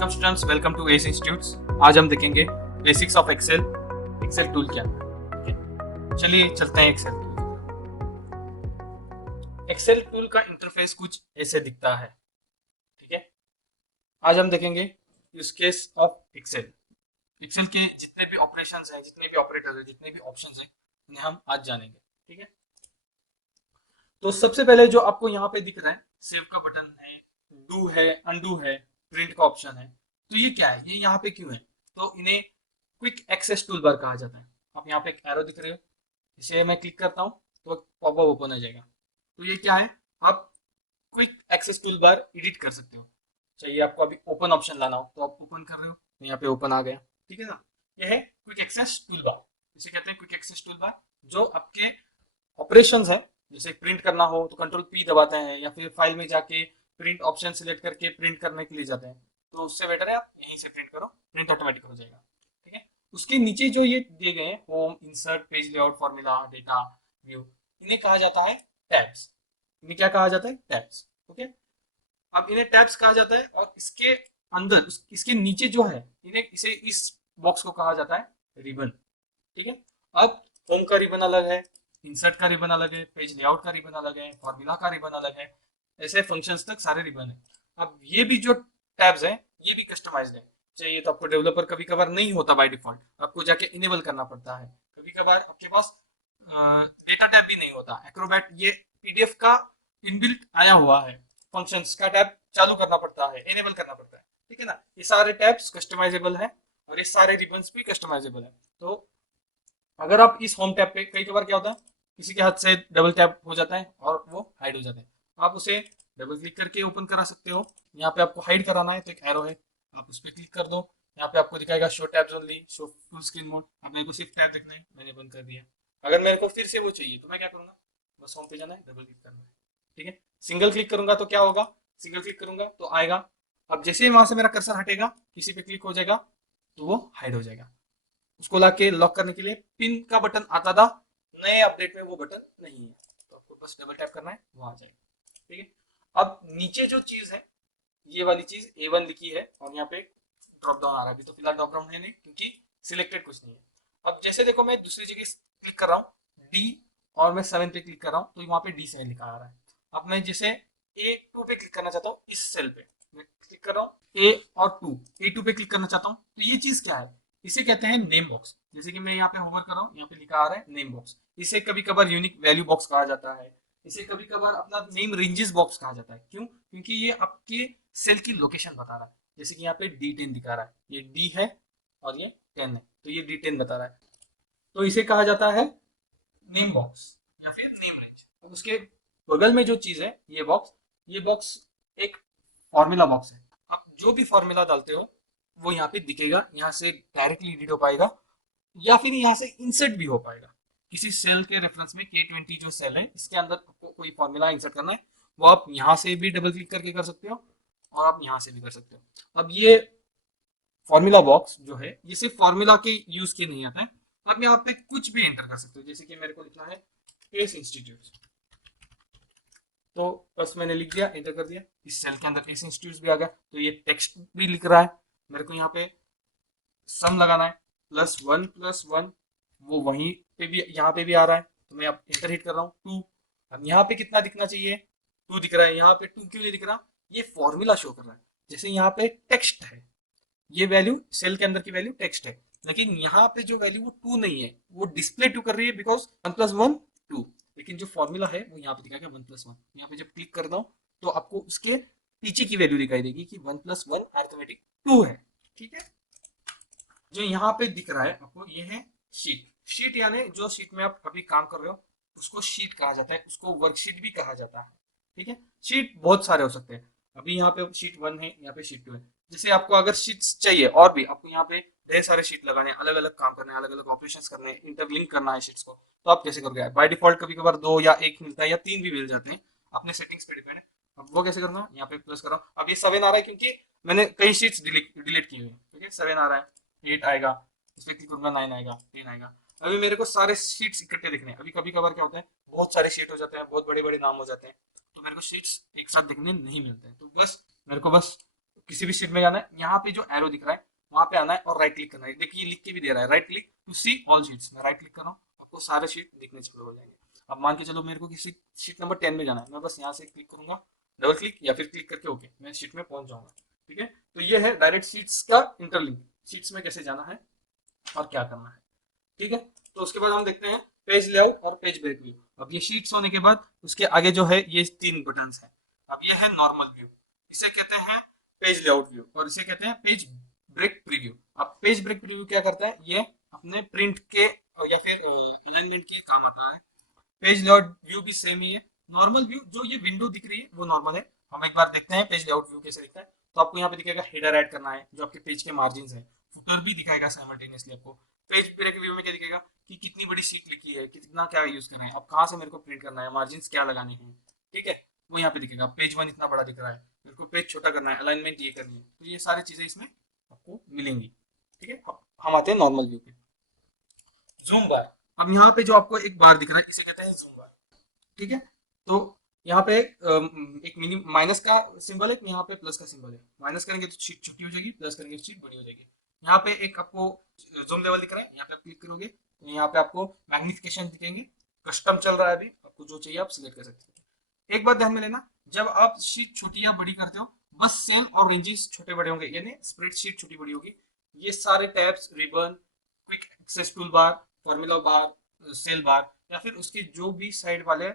Welcome students, welcome to S institutes. आज हम देखेंगे basics of Excel. Excel tool क्या है। ठीक है, चलिए चलते हैं एक्सेल टूल। एक्सेल टूल का इंटरफेस कुछ ऐसे दिखता है। ठीक है, आज हम देखेंगे use case of Excel. Excel के जितने भी ऑपरेशंस हैं, जितने भी ऑपरेटर्स हैं, जितने भी ऑप्शंस हैं, उन्हें हम आज जानेंगे। ठीक है, तो सबसे पहले जो आपको यहाँ पे दिख रहा है, सेव का बटन है, डू है, अनडू है, प्रिंट का ऑप्शन है। तो ये क्या है, ये यहाँ पे क्यों है? तो इन्हें क्विक एक्सेस टूल बार कहा जाता है। आप यहाँ पे एक एरो दिख रहे हो, इसे मैं क्लिक करता हूँ तो पॉपअप ओपन हो जाएगा। तो ये क्या है, आप quick access tool bar edit कर सकते हो। चाहिए आपको अभी ओपन ऑप्शन लाना हो तो आप ओपन कर रहे हो, तो यहाँ पे ओपन आ गया। ठीक है ना, ये है क्विक एक्सेस टूल बार। इसे कहते हैं क्विक एक्सेस टूल बार, जो आपके ऑपरेशंस है, जैसे प्रिंट करना हो तो कंट्रोल पी दबाते हैं, या फिर फाइल में जाके प्रिंट ऑप्शन सिलेक्ट करके प्रिंट करने के लिए जाते हैं। तो उससे बेटर है आप यहीं से प्रिंट करो, प्रिंट ऑटोमेटिक हो जाएगा। ठीक है, उसके नीचे जो ये दिए गए हैं, home, insert, page layout, formula, data, view, इन्हें कहा जाता है टैब्स। इन्हें क्या कहा जाता है? टैब्स। ओके, अब इन्हें टैब्स कहा जाता है, और इसके अंदर इसके नीचे जो है, इसे इस बॉक्स को कहा जाता है रिबन। ठीक है, अब होम का रिबन अलग है, इंसर्ट का रिबन अलग है, पेज लेआउट का रिबन अलग है, फॉर्मूला का रिबन अलग है, ऐसे फंक्शंस तक सारे रिबन है। अब ये भी जो टैब्स हैं, ये भी कस्टमाइज्ड है। चाहिए तो आपको डेवलपर कभी कभार नहीं होता बाय डिफॉल्ट, आपको जाके इनेबल करना पड़ता है। कभी कभार आपके पास डेटा टैब भी नहीं होता। एक्रोबैट ये पीडीएफ का इनबिल्ट आया हुआ है, फंक्शंस का टैब चालू करना पड़ता है, इनेबल करना पड़ता है। ठीक है ना, ये सारे टैब्स कस्टमाइजेबल है, और ये सारे रिबन्स भी कस्टमाइजेबल है। तो अगर आप इस होम टैब पे, कई बार क्या होता है, किसी के हाथ से डबल टैप हो जाता है और वो हाइड हो जाता है, आप उसे डबल क्लिक करके ओपन करा सकते हो। यहाँ पे आपको हाइड कराना है तो एक एरो है, आप उस पर क्लिक कर दो। यहाँ पे आपको दिखाएगा show tabs only, show full screen mode. अब मेरे को सिर्फ टैब देखना है, मैंने बंद कर दिया। अगर मेरे को फिर से वो चाहिए तो मैं क्या करूंगा, बस होम पे जाना है, डबल क्लिक करना है। ठीक है, सिंगल क्लिक करूंगा तो क्या होगा, सिंगल क्लिक करूंगा तो आएगा। अब जैसे ही वहां से मेरा कर्सर हटेगा, किसी पे क्लिक हो जाएगा तो वो हाइड हो जाएगा। उसको लाके लॉक करने के लिए पिन का बटन आता था, नए अपडेट में वो बटन नहीं है, तो आपको बस डबल टैप करना है, वो आ जाएगा। ठीक है, अब नीचे जो चीज है, ये वाली चीज A1 लिखी है, और यहाँ पे ड्रॉप डाउन आ रहा है। अभी तो फिलहाल ड्रॉप डाउन है नहीं, क्योंकि सिलेक्टेड कुछ नहीं है। अब जैसे देखो, मैं दूसरी जगह क्लिक कर रहा हूँ डी, और मैं 7 पे क्लिक कर रहा हूँ तो वहां पे D7 लिखा आ रहा है। अब मैं जैसे A2 पे क्लिक करना चाहता हूँ, इस सेल पे मैं क्लिक कर रहा हूँ, A और 2, A2 पे क्लिक करना चाहता हूँ, तो ये चीज क्या है, इसे कहते हैं नेम बॉक्स। जैसे कि मैं यहाँ पे होवर कर रहा हूँ, यहाँ पे लिखा आ रहा है नेम बॉक्स। इसे कभी कभार यूनिक वैल्यू बॉक्स कहा जाता है, इसे कभी कभार अपना नेम रेंजेस बॉक्स कहा जाता है। क्यों? क्योंकि ये आपके सेल की लोकेशन बता रहा है। जैसे कि यहाँ पे D10 दिखा रहा है, ये D है और ये 10 है, तो ये D10 बता रहा है, तो इसे कहा जाता है नेम बॉक्स या फिर नेम रेंज। अब उसके बगल में जो चीज है, ये बॉक्स एक फॉर्मूला बॉक्स है। आप जो भी फॉर्मूला डालते हो वो यहाँ पे दिखेगा, यहाँ से डायरेक्टली एडिट हो पाएगा, या फिर यहाँ से इंसर्ट भी हो पाएगा। किसी सेल के रेफरेंस में K20 जो सेल है, इसके अंदर आपको कोई फॉर्मूला इंसर्ट करना है, वो आप यहाँ से भी डबल क्लिक करके कर सकते हो, और आप यहाँ से भी कर सकते हो। अब ये फॉर्मूला बॉक्स जो है, ये सिर्फ फॉर्मूला के यूज के नहीं आता है, आप यहाँ पे कुछ भी एंटर कर सकते हो। जैसे कि मेरे को लिखना है एस इंस्टीट्यूट, तो बस मैंने लिख दिया, एंटर कर दिया, इस सेल के अंदर एस इंस्टीट्यूट भी आ गया। तो ये टेक्स्ट भी लिख रहा है, मेरे को यहाँ पे सम लगाना है, +1 + 1, वो वहीं पे भी, यहाँ पे भी आ रहा है, तो मैं अब एंटर हिट कर रहा हूँ 2। अब यहाँ पे कितना दिखना चाहिए, 2 दिख रहा है, यहाँ पे 2 क्यों नहीं दिख रहा, ये फॉर्मूला शो कर रहा है। जैसे यहाँ पे टेक्स्ट है, ये वैल्यू सेल के अंदर की वैल्यू टेक्स्ट है, लेकिन यहाँ पे जो वैल्यू वो 2 नहीं है, वो डिस्प्ले 2 कर रही है, बिकॉज 1 + 1 2। लेकिन जो फॉर्मूला है वो यहाँ पे दिखाएगा 1 + 1। यहाँ पे जब क्लिक करता हूँ तो आपको उसके पीछे की वैल्यू दिखाई देगी कि 1 + 1 अर्थमेटिक 2 है। ठीक है, जो यहाँ पे दिख रहा है आपको, ये है शीट। शीट यानी जो शीट में आप अभी काम कर रहे हो, उसको शीट कहा जाता है, उसको वर्कशीट भी कहा जाता है। ठीक है, शीट बहुत सारे हो सकते हैं। अभी यहाँ पे शीट 1 है, यहाँ पे शीट 2 है। जैसे आपको अगर शीट्स चाहिए और भी, आपको यहाँ पे ढेर सारे शीट लगाने हैं, अलग अलग काम करने हैं, अलग अलग ऑपरेशंस करने हैं, इंटरलिंक करना है शीट्स को, तो आप कैसे करोगे? बाय डिफॉल्ट कभी कभार 2 या 1 मिलता है, या 3 भी मिल जाते हैं, अपने सेटिंग्स पे डिपेंड है। अब वो कैसे करना, यहाँ पे प्लस करो। अब ये 7 आ रहा है क्योंकि मैंने कई शीट्स डिलीट की हुई है। ठीक है, 7 आ रहा है, 8 आएगा, इस पे क्लिक करूंगा, 9 आएगा, 10 आएगा। अभी मेरे को सारे शीट्स इकट्ठे दिखने हैं। अभी कभी कभार क्या होता है, बहुत सारे शीट हो जाते हैं, बहुत बड़े बड़े नाम हो जाते हैं, तो मेरे को शीट्स एक साथ दिखने नहीं मिलते हैं। तो बस मेरे को बस किसी भी शीट में जाना है, यहाँ पे जो एरो दिख रहा है वहां पे आना है और राइट क्लिक करना है। देखिए लिख के भी दे रहा है, right click to see all sheets. मैं राइट क्लिक कर रहा हूँ, आपको सारे शीट दिखने चालू हो जाएंगे। अब मान के चलो मेरे को किसी शीट नंबर 10 में जाना है, मैं बस यहाँ से क्लिक करूंगा, डबल क्लिक या फिर क्लिक करके ओके, मैं शीट में पहुंच जाऊंगा। ठीक है, तो ये है डायरेक्ट शीट्स का इंटरलिंक, शीट्स में कैसे जाना है और क्या करना है। ठीक है, तो उसके बाद हम देखते हैं पेज लेआउट और पेज ब्रेक व्यू। अब ये शीट्स होने के बाद उसके आगे जो है ये 3 बटन्स हैं। अब ये है नॉर्मल व्यू, इसे कहते हैं पेज लेआउट व्यू, और इसे कहते हैं पेज ब्रेक प्रीव्यू। अब पेज ब्रेक प्रीव्यू क्या करता है, ये अपने प्रिंट के या फिर अलाइनमेंट के काम आता है। पेज लेआउट व्यू भी सेम ही है। नॉर्मल व्यू जो ये विंडो दिख रही है वो नॉर्मल है। हम एक बार देखते हैं पेज लेआउट व्यू कैसे दिखता है। तो आपको यहाँ पे दिखेगा हेडर ऐड करना है, जो आपके पेज के मार्जिन है। फुटर भी दिखाएगा साइमल्टेनियसली आपको। पेज ब्रेक व्यू में क्या दिखेगा कि कितनी बड़ी शीट लिखी है, कितना क्या यूज करना है, अब कहाँ से मेरे को प्रिंट करना है, मार्जिन क्या लगाने हैं। ठीक है, वो यहाँ पे दिखेगा। पेज 1 इतना बड़ा दिख रहा है, मेरे को पेज छोटा करना है, अलाइनमेंट ये करनी है, तो ये सारी चीजें इसमें आपको मिलेंगी। ठीक है, अब हम आते हैं नॉर्मल व्यू पे। जूम बार। अब यहाँ पे जो आपको एक बार दिख रहा है इसे कहते हैं जूम बार। ठीक है, तो यहाँ पे एक मिनी माइनस का सिंबल है, यहाँ पे प्लस का सिंबल है। माइनस करेंगे तो शीट छोटी हो जाएगी, प्लस करेंगे तो शीट बड़ी हो जाएगी। यहाँ पे एक आपको जूम लेवल दिख रहा है, यहाँ पे आप क्लिक करोगे तो यहाँ पे आपको मैग्निफिकेशन दिखेंगे। कस्टम चल रहा है अभी, आपको जो चाहिए आप सिलेक्ट कर सकते हो। एक बात ध्यान में लेना, जब आप शीट छोटी या बड़ी करते हो बस सेल और रेंजेस छोटे बड़े होंगे, यानी स्प्रेडशीट छोटी बड़ी होगी। ये सारे tabs, ribbon, quick access tool bar, formula bar, cell bar या फिर उसके जो भी साइड वाले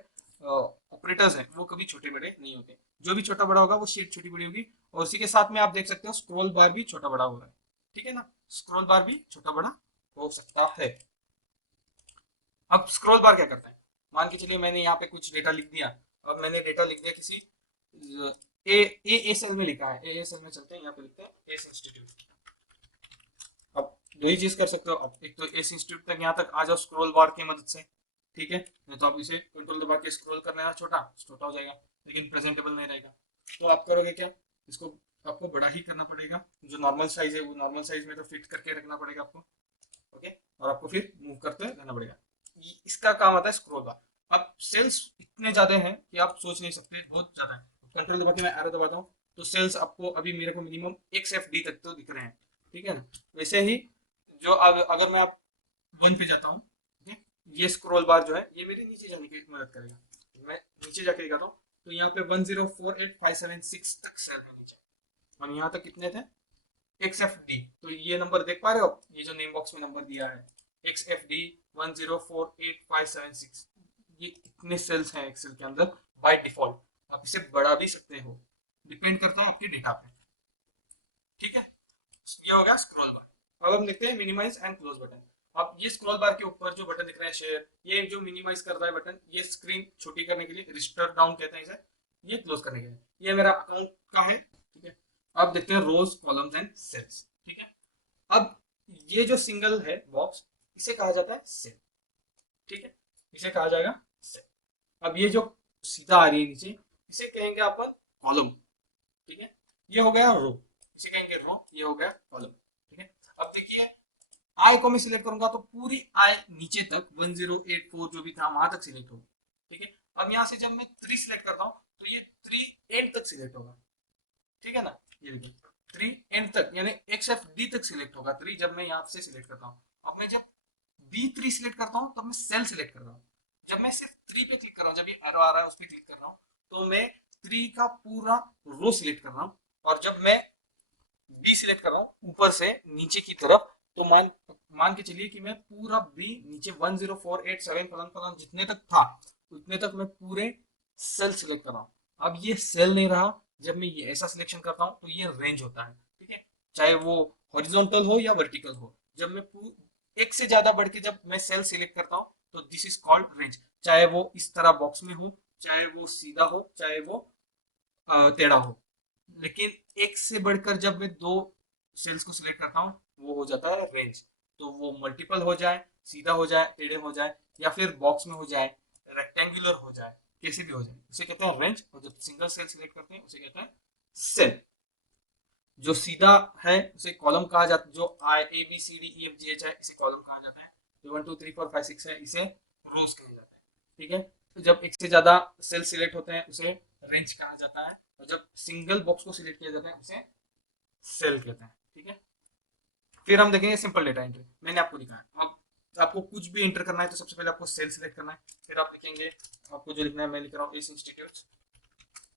ऑपरेटर्स हैं वो कभी छोटे बड़े नहीं होते। जो भी छोटा बड़ा होगा वो शीट छोटी बड़ी होगी। और उसी के साथ में आप देख सकते हो स्क्रॉल बार भी छोटा बड़ा हो रहा है। ठीक है ना, स्क्रॉल बार भी छोटा बड़ा हो सकता है। अब स्क्रॉल बार क्या करता है, मान के चलिए मैंने यहाँ पे कुछ डेटा लिख दिया। अब मैंने डेटा लिख दिया किसी ए सेल में लिखा है, ए सेल में चलते हैं, यहाँ पे लिखते हैं एस इंस्टीट्यूट। अब दो ही चीज कर सकते हो, अब एक तो एस इंस्टीट्यूट तक यहाँ तक आ जाओ स्क्रॉल बार की मदद से। ठीक है, नहीं तो आप इसे कंट्रोल दबा के स्क्रॉल कर लेना, छोटा छोटा हो जाएगा लेकिन प्रेजेंटेबल नहीं रहेगा। तो आप करोगे क्या, इसको आपको बड़ा ही करना पड़ेगा। जो नॉर्मल साइज है वो नॉर्मल साइज में तो फिट करके रखना पड़ेगा आपको। ओके, और आपको फिर मूव करते रहना पड़ेगा। इसका काम आता है स्क्रॉल बार। अब सेल्स इतने ज्यादा हैं कि आप सोच नहीं सकते, बहुत ज्यादा है। कंट्रोल दबा के मैं एरो दबाता हूँ तो सेल्स आपको अभी मेरे को मिनिमम XFD तक तो दिख रहे हैं। ठीक है ना, वैसे ही जो अगर मैं आप 1 पे जाता हूँ, ये स्क्रॉल बार जो है ये मेरे नीचे जाने की मदद करेगा। मैं नीचे जाके दिखाता हूँ तो यहाँ पे 1048576 तक सेल है नीचे, और यहाँ तक कितने थे XFD। तो ये नंबर देख पा रहे हो, ये जो नेम बॉक्स में नंबर दिया है XFD 1048576, ये इतने सेल्स हैं एक्सेल के अंदर बाय डिफॉल्ट। आप इसे बढ़ा भी सकते हो, डिपेंड करता है आपके डेटा पे। ठीक है, ये हो गया स्क्रॉल बार। अब हम देखते हैं मिनिमाइज एंड क्लोज बटन। अब ये स्क्रॉल बार के ऊपर जो बटन दिख रहा है शेयर, ये जो मिनिमाइज कर रहा है बटन, ये स्क्रीन छोटी करने के लिए, रिस्टर डाउन कहते हैं इसे, ये क्लोज करने के लिए। ये मेरा अकाउंट का है। ठीक है, अब देखते हैं रोज, कॉलम्स एंड सेल्स। ठीक है, अब ये जो सिंगल है बॉक्स इसे कहा जाता है सेल। ठीक है, इसे कहा जाएगा सेल। अब ये जो सीधा आ रही है नीचे इसे कहेंगे अपन कॉलम। ठीक है, ये हो गया रो, इसे कहेंगे रो, ये हो गया कॉलम। ठीक है, अब देखिए आई को मैं सिलेक्ट करूंगा तो पूरी आई नीचे तक 1084 जो भी था वहां तक सिलेक्ट होगा। ठीक है, अब यहाँ से जब मैं 3 सिलेक्ट करता हूँ तो ये 3 एंड तक सिलेक्ट होगा। ठीक है ना, ये देखिए 3 एंड तक यानी XFD तक सिलेक्ट होगा 3 जब मैं यहाँ से सिलेक्ट करता हूँ। अब मैं जब B3 सिलेक्ट करता हूँ तब मैं सेल सिलेक्ट कर रहा हूँ। जब मैं सिर्फ 3 पे क्लिक कर रहा हूँ, जब ये एरो आ रहा है उस पर क्लिक कर रहा हूँ तो मैं 3 का पूरा रो सिलेक्ट कर रहा हूँ। और जब मैं बी सिलेक्ट कर रहा हूँ ऊपर से नीचे की तरफ, तो मान मान के चलिए कि मैं पूरा बी नीचे 10487 फलन फलन जितने तक था उतने तक मैं पूरे सेल सिलेक्ट कर रहा हूँ। अब ये सेल नहीं रहा, जब मैं ये ऐसा सिलेक्शन करता हूँ तो ये रेंज होता है। ठीक है, चाहे वो हॉरिजॉन्टल हो या वर्टिकल हो, जब मैं एक से ज्यादा बढ़ के जब मैं सेल सिलेक्ट करता हूँ तो दिस इज कॉल्ड रेंज। चाहे वो इस तरह बॉक्स में हो, चाहे वो सीधा हो, चाहे वो टेढ़ा हो, लेकिन एक से बढ़कर जब मैं दो सेल्स को सिलेक्ट करता हूँ वो हो जाता है रेंज। तो वो मल्टीपल हो जाए, सीधा हो जाए, टेढ़े हो जाए, या फिर बॉक्स में हो जाए, रेक्टेंगुलर हो जाए, कैसे भी हो जाए, उसे कहते हैं रेंज। और जब सिंगल सेल सिलेक्ट करते हैं उसे कहते हैं सेल। जो सीधा है उसे कॉलम कहा जाता है, जो ABCDEFGH है इसे कॉलम कहा जाता है। जो 1 2 3 4 5 6 है इसे रोज कहा जाता है। ठीक है, तो जब एक से ज्यादा सेल सिलेक्ट होते हैं उसे रेंज कहा जाता है, और जब सिंगल बॉक्स को सिलेक्ट किया जाता है उसे सेल कहते हैं, ठीक है। फिर हम देखेंगे सिंपल डेटा एंट्री, मैंने आपको दिखाया। अब आपको कुछ भी एंटर करना है तो सबसे पहले आपको सेल सिलेक्ट करना है, फिर आप लिखेंगे, आपको जो लिखना है मैं लिख रहा हूँ एस इंस्टीट्यूट,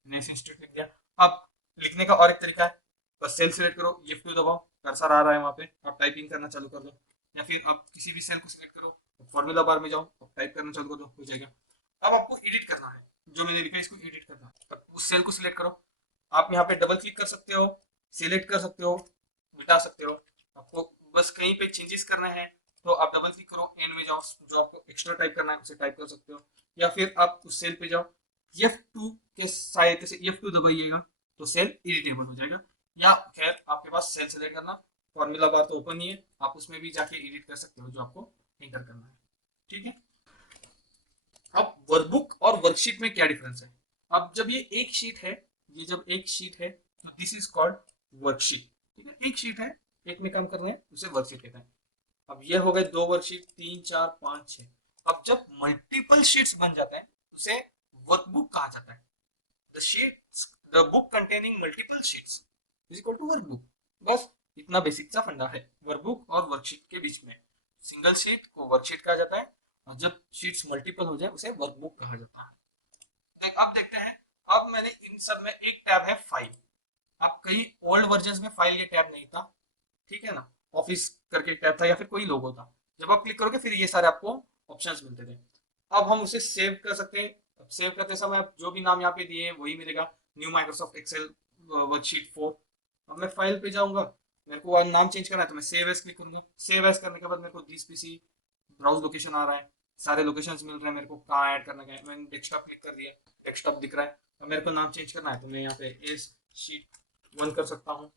मैंने एस इंस्टीट्यूट लिख दिया। अब लिखने का और एक तरीका है, बस सेल सिलेक्ट करो, F2 दबाओ, कर्सर आ रहा है वहाँ पे, आप टाइपिंग करना चालू कर दो, या फिर आप किसी भी सेल को सिलेक्ट करो, फॉर्मूला बार में जाओ, आप टाइप करना चालू कर दो, हो जाएगा। अब आपको एडिट करना है, जो मैंने लिखा है इसको एडिट करना है, अब उस सेल को सिलेक्ट करो, आप यहाँ पे डबल क्लिक कर सकते हो, सिलेक्ट कर सकते हो, मिटा सकते हो। आपको बस कहीं पे चेंजेस करना है तो आप डबल क्लिक करो, एंड में जाओ, जो आपको एक्स्ट्रा टाइप करना है उसे टाइप कर सकते हो, या फिर आप उस सेल पे जाओ, F2 के सहायता से F2 दबाइएगा तो सेल एडिटेबल हो जाएगा। या खैर आपके पास सेल सेलेक्ट करना, फॉर्मूला बार तो ओपन ही है, आप उसमें भी जाके एडिट कर सकते हो जो आपको एंटर करना है, ठीक है। अब वर्कबुक और वर्कशीट में क्या डिफरेंस है? अब जब ये एक शीट है, ये जब एक शीट है तो दिस इज कॉल्ड वर्कशीट, ठीक है। एक शीट है, एक में काम कर रहे हैं, उसे वर्कशीट कहते हैं। अब ये हो गए 2 वर्कशीट, 3 4 5 6। अब जब मल्टीपल शीट्स बन जाते हैं उसे वर्कबुक कहा जाता है। The sheets, the book containing multiple sheets is equal to workbook. बस इतना बेसिक सा फंडा है वर्कबुक और वर्कशीट के बीच में। सिंगल शीट को वर्कशीट कहा जाता है और जब शीट्स मल्टीपल हो जाए उसे वर्कबुक कहा जाता है। अब देखते हैं, अब मैंने इन सब में एक टैब है फाइल। अब कई ओल्ड वर्जन में फाइल ये टैब नहीं था, ठीक है ना, ऑफिस करके टैब था या फिर कोई लोगो था। जब आप क्लिक करोगे फिर ये सारे आपको ऑप्शंस मिलते थे। अब हम उसे सेव कर सकते हैं। अब सेव करते समय आप जो भी नाम यहाँ पे दिए हैं वही मिलेगा, न्यू माइक्रोसॉफ्ट एक्सेल वर्कशीट 4। अब मैं फाइल पे जाऊंगा, मेरे को नाम चेंज करना है तो मैं सेव एज क्लिक करूंगा। सेव एज करने के बाद मेरे को दिस पीसी ब्राउज लोकेशन आ रहा है, सारे लोकेशंस मिल रहे हैं मेरे को, कहाँ ऐड करना है। मैंने डेस्कटॉप क्लिक कर दिया, डेस्कटॉप दिख रहा है। अब मेरे को नाम चेंज करना है तो मैं यहाँ पे एस शीट 1 कर सकता हूँ,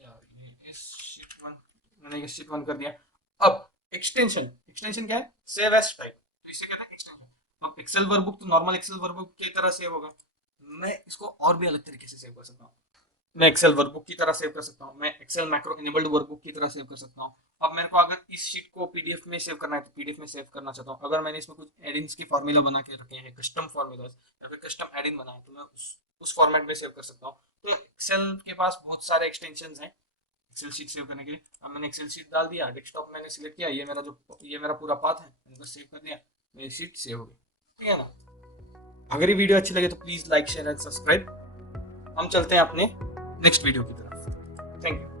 यार एस शीट 1, मैंने ये शीट 1 कर दिया। अब एक्सटेंशन, एक्सटेंशन क्या है? सेव एज टाइप, तो इसे कहते हैं एक्सटेंशन। तो एक्सेल वर्कबुक तो नॉर्मल एक्सेल वर्कबुक की तरह सेव होगा, मैं इसको और भी अलग तरीके से सेव कर सकता हूँ। मैं एक्सेल वर्कबुक की तरह सेव कर सकता हूँ, मैं एक्सेल मैक्रो इनेबल्ड वर्कबुक की तरह सेव कर सकता हूँ। अब मेरे को अगर इस शीट को पीडीएफ में सेव करना है तो पीडीएफ में सेव करना चाहता हूँ। अगर मैंने इसमें कुछ एडिंग्स के फार्मूला बना के रखे हैं, कस्टम फार्मूलाज या फिर कस्टम एडिंग बनाए, तो मैं उस फॉर्मेट में सेव कर सकता हूँ। तो एक्सेल के पास बहुत सारे एक्सटेंशन हैं एक्सेल शीट सेव करने के लिए। अब मैंने एक्सेल शीट डाल दिया, डेस्कटॉप मैंने सिलेक्ट किया, ये मेरा पूरा पाथ है, मैंने बस सेव कर दिया, मेरी शीट सेव हो गई, ठीक है ना। अगर ये वीडियो अच्छी लगे तो please like share and subscribe. हम चलते हैं अपने नेक्स्ट वीडियो की तरफ। Thank you.